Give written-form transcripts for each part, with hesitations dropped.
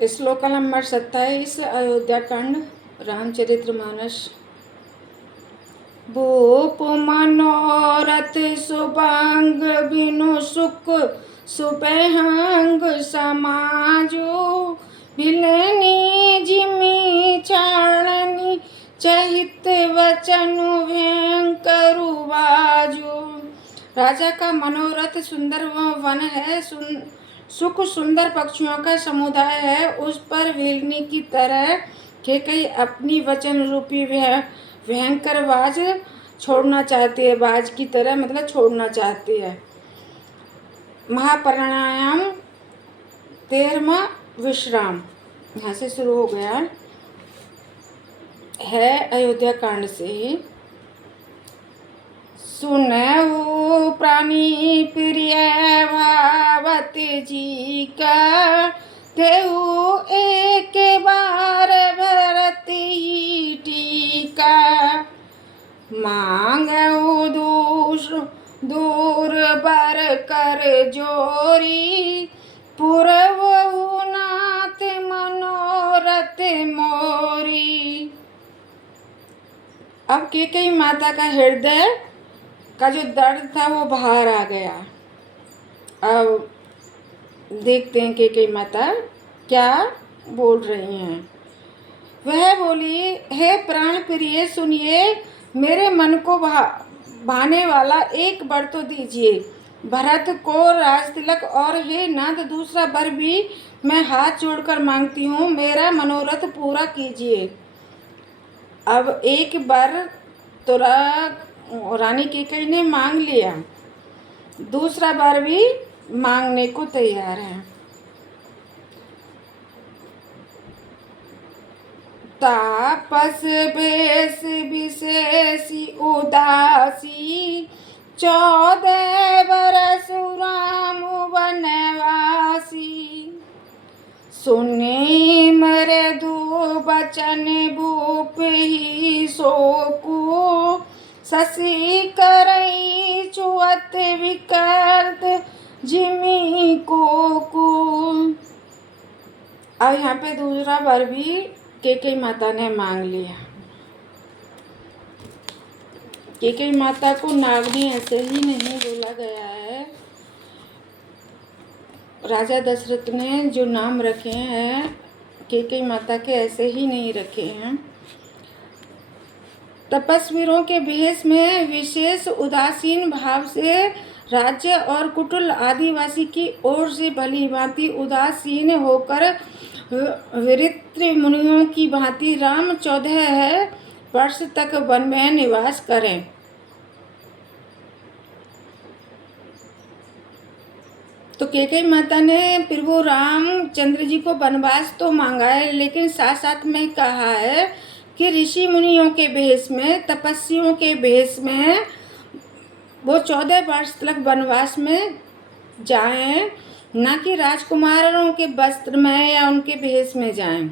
श्लोक नंबर 27 अयोध्याकांड रामचरितमानस। भूप मनोरथ सुभंग बिनु सुख सुपहंग समाजो भिलनी जिमी चाणनी चहित वचन भयंकरु बाजो। राजा का मनोरथ सुंदर वन है, सुख सुंदर पक्षियों का समुदाय है। उस पर भेलनी की तरह कैकेयी अपनी वचन रूपी भयंकर बाज छोड़ना चाहती है। बाज की तरह मतलब छोड़ना चाहती है। महाप्राणायाम 13वां विश्राम यहाँ से शुरू हो गया है अयोध्या कांड से ही। सुनहु प्राणी प्रिय भावती जी का तेहु एक बार भरत ही टीका। मांगहु दूर बर कर जोरी पुरवहु नाथ मनोरथ मोरी। अब कैकेयी माता का हृदय का जो दर्द था वो बाहर आ गया। अब देखते हैं कैकेयी माता क्या बोल रही हैं। वह बोली, हे प्राण प्रिय सुनिए, मेरे मन को भाने वाला एक वर तो दीजिए। भरत को राजतिलक और हे नाथ दूसरा वर भी मैं हाथ जोड़कर मांगती हूँ, मेरा मनोरथ पूरा कीजिए। अब एक वर तो रानी कैकेयी ने मांग लिया, दूसरा बार भी मांगने को तैयार है। तापस भेष विशेषी उदासी 14 बरस राम वनवासी। सुने मृदु बचन भूप ही शोकु शशि करई चुअत विकर्त जिमी कोकु। अब यहाँ पे दूसरा वर भी कैकेयी माता ने मांग लिया। कैकेयी माता को नागनी ऐसे ही नहीं बोला गया है। राजा दशरथ ने जो नाम रखे हैं कैकेयी माता के ऐसे ही नहीं रखे हैं। तपस्वियों के भेष में विशेष उदासीन भाव से राज्य और कुटिल आदिवासी की ओर से भली भांति उदासीन होकर वृत्र मुनियों की भांति राम 14 वर्ष तक वन में निवास करें। तो कैकेयी माता ने प्रभु रामचंद्र जी को वनवास तो मांगा है, लेकिन साथ साथ में कहा है कि ऋषि मुनियों के भेष में, तपस्वियों के भेष में वो 14 वर्ष तक वनवास में जाएं, ना कि राजकुमारों के वस्त्र में या उनके भेष में जाएं।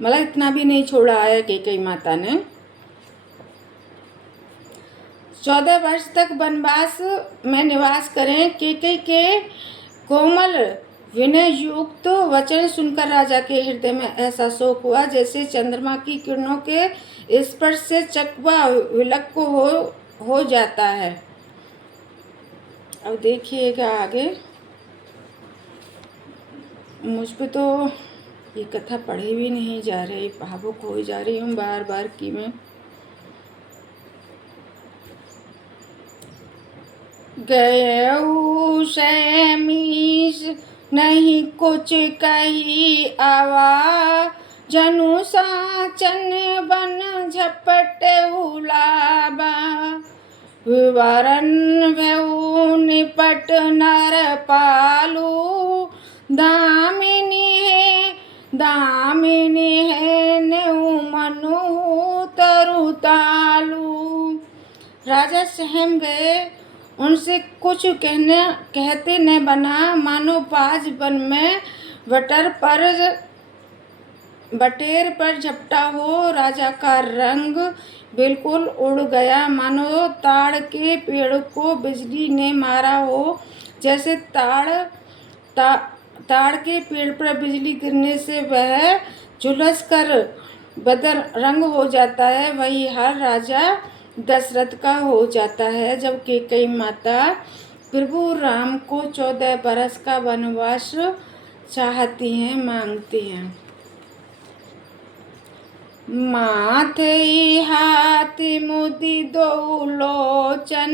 मतलब इतना भी नहीं छोड़ा है कैकेयी माता ने। 14 वर्ष तक वनवास में निवास करें। कैकेयी के कोमल विनय युक्त वचन सुनकर राजा के हृदय में ऐसा शोक हुआ जैसे चंद्रमा की किरणों के स्पर्श से चकवा विलक हो जाता है। अब देखिएगा आगे। मुझ पे तो ये कथा पढ़ी भी नहीं जा रही, भावुक हो जा रही हूँ बार बार कि मैं। गयऊ सैमीस नहीं कुछ कही आवा जनु साचन बन झपट उलाबा। विवरण भयऊ निपट नर पालू दामिनी है नेऊ मनु तरु तालू। राजा सहम गए, उनसे कुछ कहते न बना। मानो बाज वन में बटेर पर झपटा हो। राजा का रंग बिल्कुल उड़ गया, मानो ताड़ के पेड़ को बिजली ने मारा हो। जैसे ताड़ के पेड़ पर बिजली गिरने से वह झुलस कर बदल रंग हो जाता है, वही हाल राजा दशरथ का हो जाता है जब कैकेयी माता प्रभु राम को 14 बरस का वनवास चाहती हैं, मांगती हैं। माथे हाथ मुदी दो लोचन,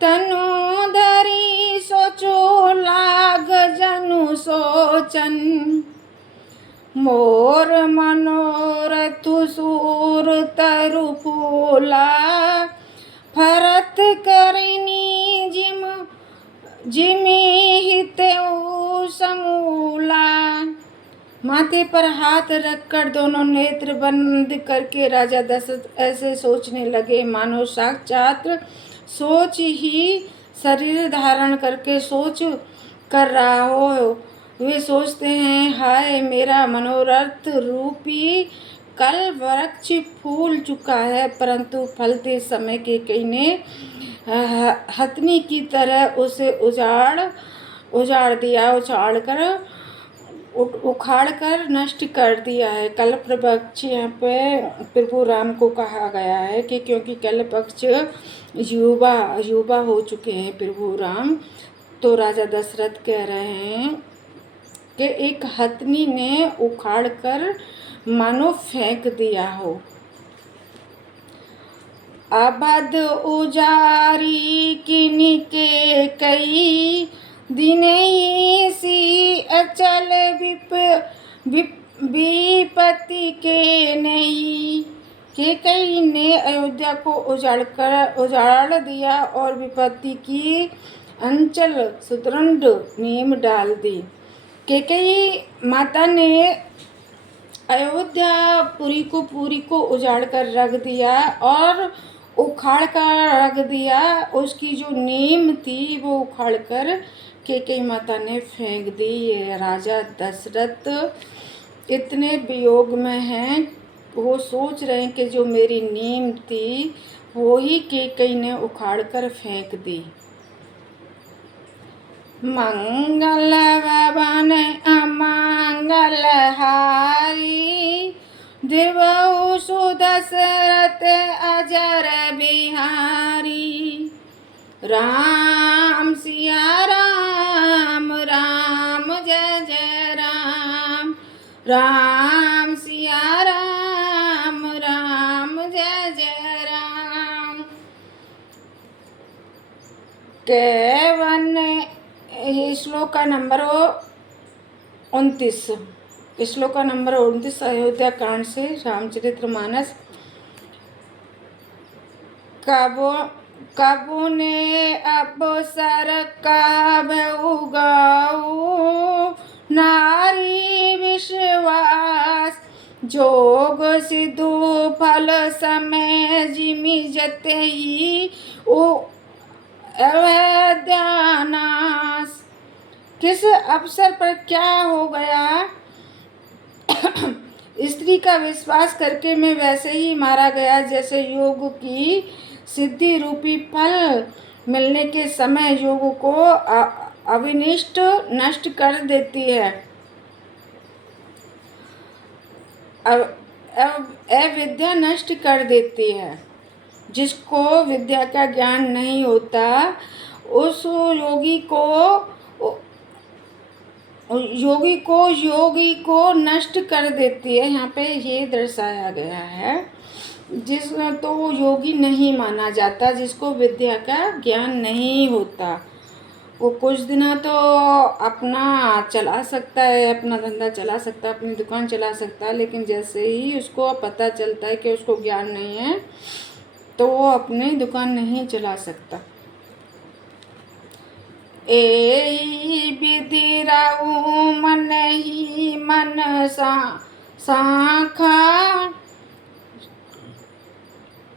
तनु धरी सोचो लाग जनु सोचन। मोर मनोरथ सूर तरु फूला, फरत करिनी जिमी हितेऊ समूला। माथे पर हाथ रखकर दोनों नेत्र बंद करके राजा दशरथ ऐसे सोचने लगे मानो साक्षात सोच ही शरीर धारण करके सोच कर रहा हो। वे सोचते हैं, हाय मेरा मनोरथ रूपी कल वृक्ष फूल चुका है, परंतु फलते समय कैकेयी ने हथनी की तरह उसे उजाड़ दिया, उखाड़ कर नष्ट कर दिया है। कल्प वृक्ष यहाँ पे प्रभु राम को कहा गया है कि क्योंकि कल्प वृक्ष युवा हो चुके हैं प्रभु राम, तो राजा दशरथ कह रहे हैं कि एक हथनी ने उखाड़ कर मानो फेंक दिया हो। अबध उजारी किनी के कई दिनई सी अचल विपत्ति के नहीं। कैकेयी ने अयोध्या को उजाड़ दिया और विपत्ति की अंचल सुदृढ़ नींव डाल दी। कैकेयी माता ने अयोध्यापुरी को उजाड़ कर रख दिया और उखाड़ कर रख दिया। उसकी जो नींव थी वो उखाड़ कर कैकेयी माता ने फेंक दी। ये राजा दशरथ इतने वियोग में हैं, वो सोच रहे हैं कि जो मेरी नींव थी वो ही कैकेयी ने उखाड़ कर फेंक दी। मंगल भवन अमंगल हारी, देवहु सुदशरथ अजर बिहारी। राम सिया राम राम जय जय राम, राम सिया राम राम जय जय राम। केवन श्लोक का नंबर 29, श्लोक का नंबर 29 अयोध्या कांड से रामचरितमानस। कबो ने अवसर का भऊ गाऊ, नारी विश्वास जोग सिद्धू फल समय जिमि जतेई अवैद्यानाश। किस अवसर पर क्या हो गया? स्त्री का विश्वास करके मैं वैसे ही मारा गया जैसे योग की सिद्धि रूपी फल मिलने के समय योग को अविनिष्ट नष्ट कर देती है, अविद्या नष्ट कर देती है। जिसको विद्या का ज्ञान नहीं होता उस योगी को नष्ट कर देती है। यहाँ पे ये दर्शाया गया है, तो वो योगी नहीं माना जाता जिसको विद्या का ज्ञान नहीं होता। वो कुछ दिना तो अपना चला सकता है, अपना धंधा चला सकता है, अपनी दुकान चला सकता है, लेकिन जैसे ही उसको पता चलता है कि उसको ज्ञान नहीं है तो वो अपनी दुकान नहीं चला सकता। एही विधि रहु मन ही मन साखा,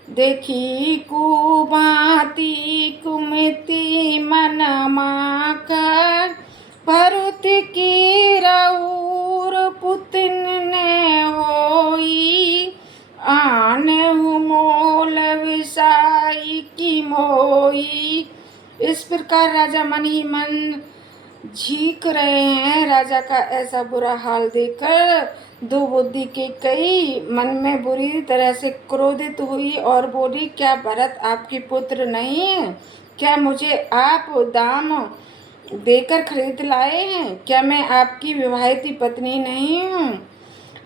देखी कुभांति कुमिति मन माखा। परुत की रऊर पुतिन ने होई, आनहु मोल विसाई की मोई। इस प्रकार राजा मन ही मन झीक रहे हैं। राजा का ऐसा बुरा हाल देखकर दुर्बुद्धि के कई मन में बुरी तरह से क्रोधित हुई और बोली, क्या भरत आपकी पुत्र नहीं है? क्या मुझे आप दाम देकर खरीद लाए हैं? क्या मैं आपकी विवाहित पत्नी नहीं हूँ?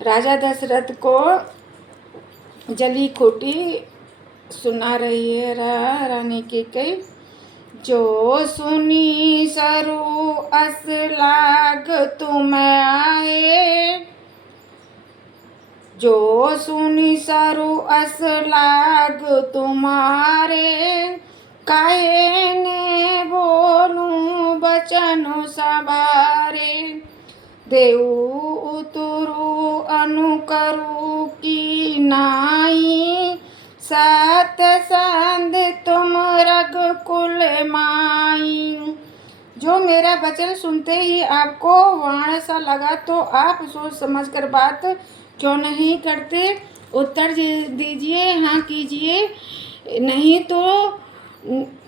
राजा दशरथ को जली खोटी सुना रही है रानी कैकेयी। जो सुनी सरू अस लाग तुम आए, जो सुनी सरू अस लाग तुम्हारे, काहे ने बोलूं बचन सवारे। देऊ उतरू अनुकरू की नाई, सात संध तुम रघुकुल माई। जो मेरा वचन सुनते ही आपको वाण सा लगा तो आप सोच समझ कर बात क्यों नहीं करते? उत्तर दीजिए, हाँ कीजिए, नहीं तो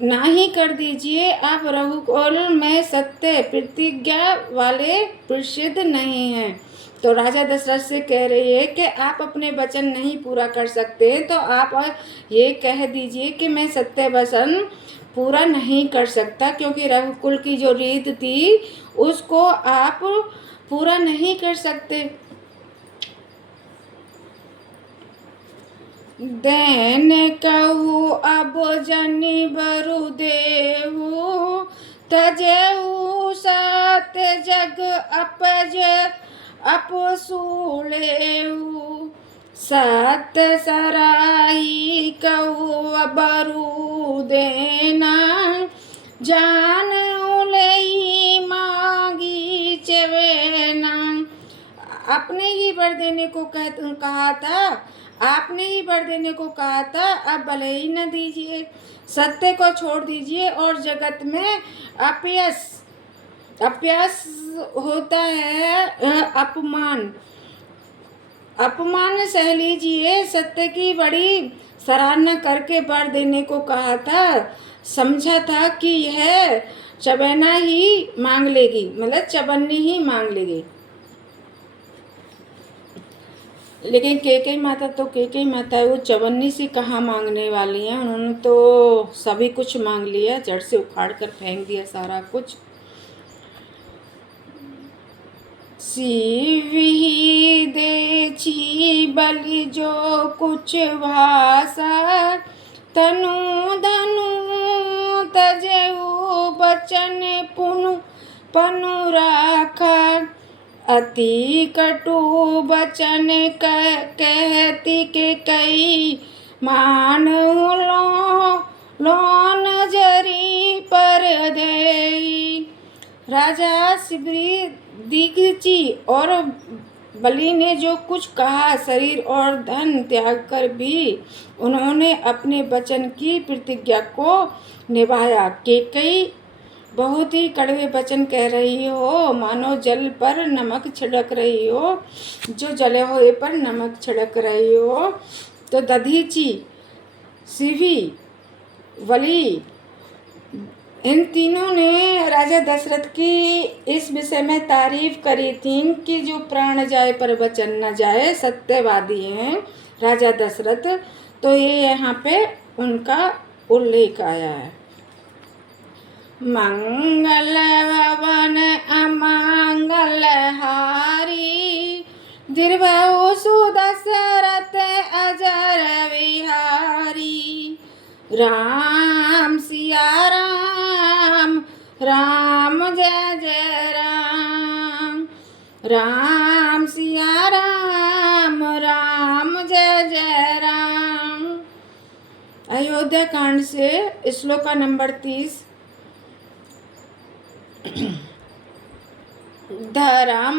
ना ही कर दीजिए। आप रघुकुल में सत्य प्रतिज्ञा वाले प्रसिद्ध नहीं हैं। तो राजा दशरथ से कह रही है कि आप अपने वचन नहीं पूरा कर सकते, तो आप ये कह दीजिए कि मैं सत्य वचन पूरा नहीं कर सकता, क्योंकि रघुकुल की जो रीत थी उसको आप पूरा नहीं कर सकते। दैन कहू अब जनि बरु देहु, तजेऊ सत्य जग अपज अपसूलेऊ। सत सराही कहू बरु देना, जान उलही मांगी चवेना। आपने ही वर देने को कहा था, आपने ही वर देने को कहा था, अब भले ही न दीजिए। सत्य को छोड़ दीजिए और जगत में अपयश होता है, अपमान अपमान सह लीजिए। सत्य की बड़ी सराहना करके वर देने को कहा था, समझा था कि यह चबेना ही मांग लेगी, मतलब चबन्नी ही मांग लेगी। लेकिन कैकेयी माता है, वो चवन्नी से कहाँ मांगने वाली हैं? उन्होंने तो सभी कुछ मांग लिया, जड़ से उखाड़ कर फेंक दिया सारा कुछ। सीवी देची बलि जो कुछ भाषा, तनु धनु तजेऊ बचन पनु राखा। अति कटु बचन कहती के कई, मान लोन जरी पर देई। राजा शिबरी दीघची और बलि ने जो कुछ कहा, शरीर और धन त्याग कर भी उन्होंने अपने वचन की प्रतिज्ञा को निभाया। कैकेयी बहुत ही कड़वे वचन कह रही हो, मानो जल पर नमक छिड़क रही हो, जो जले हुए पर नमक छिड़क रही हो। तो दधीची, शिवी, बलि, इन तीनों ने राजा दशरथ की इस विषय में तारीफ करी थी कि जो प्राण जाए पर वचन न जाए, सत्यवादी हैं राजा दशरथ। तो ये यहाँ पे उनका उल्लेख आया है। मंगल भवन अमंगल हारी, दीर्घऊ सुदशरथ अजर विहारी। राम सिया राम, राम जय जय राम, राम सिया राम, राम जय जय राम। अयोध्या कांड से श्लोका नंबर 30। धरम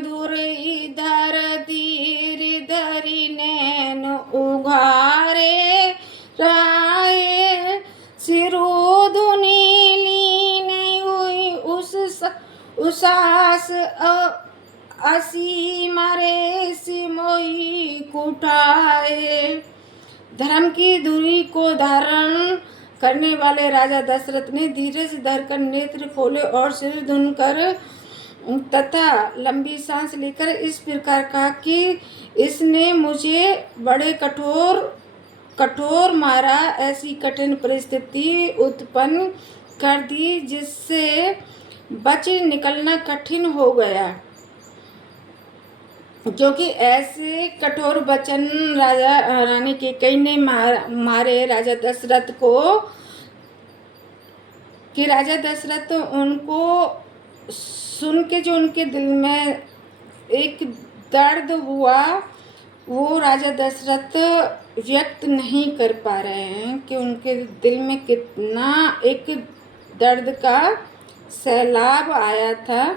धुरधर धीर धरि नैन उघारे, राय सिरो धुनि लीन हुई उसास असी मरे सिमोई कुठाए। धर्म की धुरी को धारण करने वाले राजा दशरथ ने धीरज धरकर नेत्र खोले और सिर धुनकर तथा लंबी सांस लेकर इस प्रकार कहा कि इसने मुझे बड़े कठोर मारा, ऐसी कठिन परिस्थिति उत्पन्न कर दी जिससे बच निकलना कठिन हो गया, क्योंकि ऐसे कठोर वचन राजा रानी कैकेयी ने मारे राजा दशरथ को कि राजा दशरथ उनको सुन के जो उनके दिल में एक दर्द हुआ वो राजा दशरथ व्यक्त नहीं कर पा रहे हैं कि उनके दिल में कितना एक दर्द का सैलाब आया था।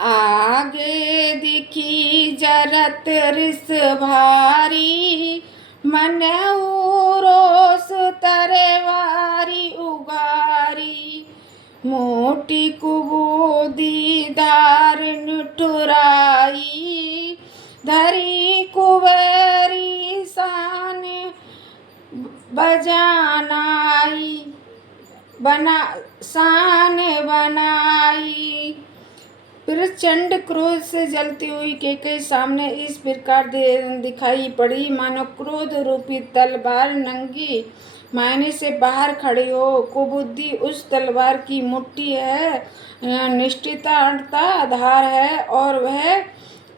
आगे दिखी जरत रिस भारी, मन रोस तरवारी उगारी, मोटी कुबूदी धारण ठुराई, धरी कुबेरी शान शान बनाई। प्रचंड क्रोध से जलती हुई कैकेयी सामने इस प्रकार दिखाई पड़ी मानो क्रोध रूपी तलवार नंगी मायने से बाहर खड़ी हो। कुबुद्धि उस तलवार की मुट्ठी है, निष्ठिता आधार है, और वह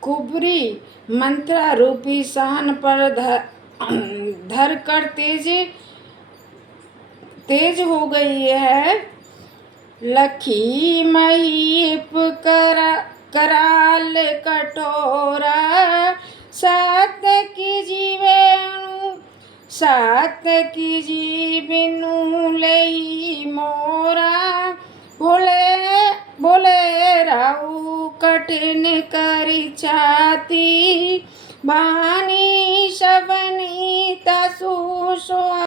कुबरी मंत्रा रूपी शान पर धर कर तेज हो गई है। लखी महीप कराल कठोरा, सत्य की जीविनु लई मोरा, बोले राऊ कठिन करी छाती, बानी